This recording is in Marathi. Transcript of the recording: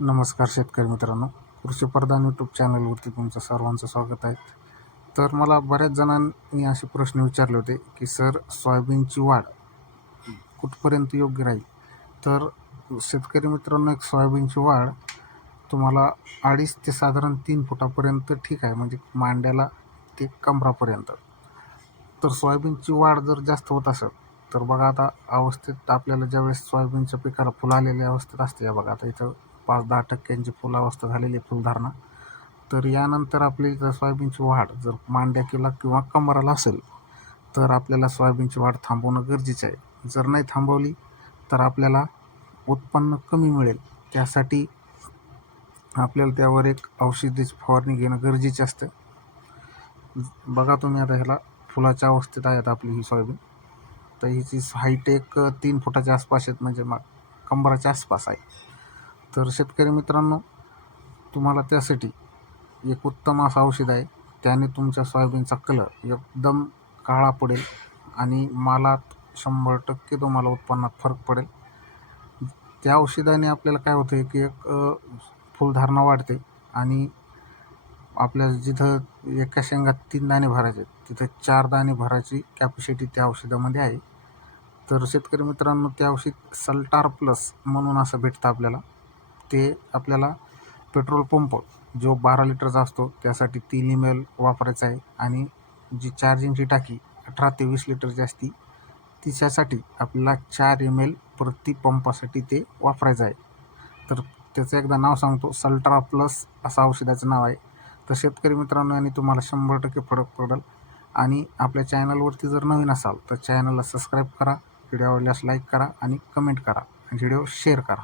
नमस्कार शेतकरी मित्रांनो. कृषीप्रधान यूट्यूब चॅनलवरती तुमचं सर्वांचं स्वागत आहे. तर मला बऱ्याच जणांनी असे प्रश्न विचारले होते की सर सोयाबीनची वाढ कुठपर्यंत योग्य राहील? तर शेतकरी मित्रांनो एक सोयाबीनची वाढ तुम्हाला अडीच ते साधारण तीन फुटापर्यंत ठीक आहे म्हणजे मांड्याला ते कमरापर्यंत. तर सोयाबीनची वाढ जर जास्त होत असेल तर बघा आता अवस्थेत आपल्याला ज्यावेळेस सोयाबीनच्या पिकाला फुलं आलेल्या अवस्थेत असते या बघा आता इथं पाच दहा टक्क्यांची फुलावस्था झालेली आहे फुलधारणा. तर यानंतर आपली जर सोयाबीनची वाढ जर मांड्या किंवा किंवा कमराला असेल तर आपल्याला सोयाबीनची वाढ थांबवणं गरजेचं आहे. जर नाही थांबवली तर आपल्याला उत्पन्न कमी मिळेल. त्यासाठी आपल्याला त्यावर एक औषधीची फवारणी घेणं गरजेचे असतं. बघा तुम्ही आता ह्याला फुलाच्या अवस्थेत आहेत आपली ही सोयाबीन. तर हिची हाईट एक तीन फुटाच्या आसपास आहेत म्हणजे मग कंबराच्या आसपास आहे. तर शेतकरी मित्रांनो तुम्हाला त्यासाठी एक उत्तम असं औषध आहे. त्याने तुमच्या सोयाबीनचा कलर एकदम काळा पडेल आणि मालात शंभर टक्के तुम्हाला उत्पन्नात फरक पडेल. त्या औषधाने आपल्याला काय होतं आहे की एक फुलधारणा वाढते आणि आपल्या जिथं एका शेंगात तीन दाणे भरायचे तिथं चार दाणे भरायची कॅपॅसिटी त्या औषधामध्ये आहे. तर शेतकरी मित्रांनो ते औषध सल्टार प्लस म्हणून असं भेटतं आपल्याला. ते आपल्याला पेट्रोल पंप जो बारा लिटरचा असतो त्यासाठी तीन एम एल वापरायचा आहे. आणि जी चार्जिंगची टाकी अठरा ते वीस लिटरची असती तिच्यासाठी आपल्याला चार एम एल प्रति पंपासाठी ते वापरायचं आहे. तर त्याचं एकदा नाव सांगतो. सल्ट्रा प्लस असं औषधाचं नाव आहे. तर शेतकरी मित्रांनो यांनी तुम्हाला शंभर टक्के फरक पडेल. आणि आपल्या चॅनलवरती जर नवीन असाल तर चॅनलला सबस्क्राईब करा व्हिडिओ आवडल्यास लाईक करा आणि कमेंट करा आणि व्हिडिओ शेअर करा.